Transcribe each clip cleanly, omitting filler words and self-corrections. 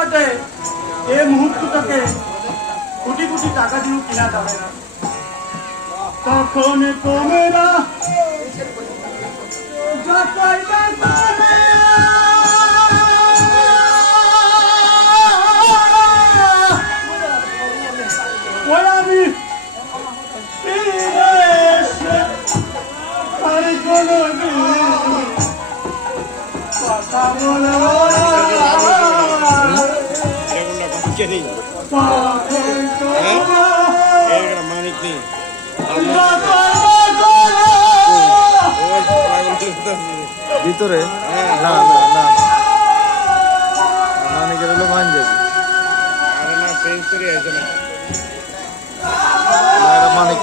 ফুটপাতে এই মুহূর্তটাকে কোটি কোটি টাকা দিয়েও কিনা যাবে না। তখন তোমরা যতই বাঁচবে ওই আমি ফিরে এসে আর কোনোদিন কথা বলবো না। মানিক নেই ভিতরে না না না মানিকের হলো মান যাবে আরে না চেঞ্জ করে আছে না মানিক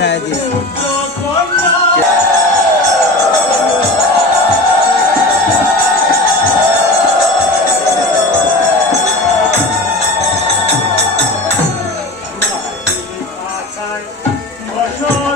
है जी বসো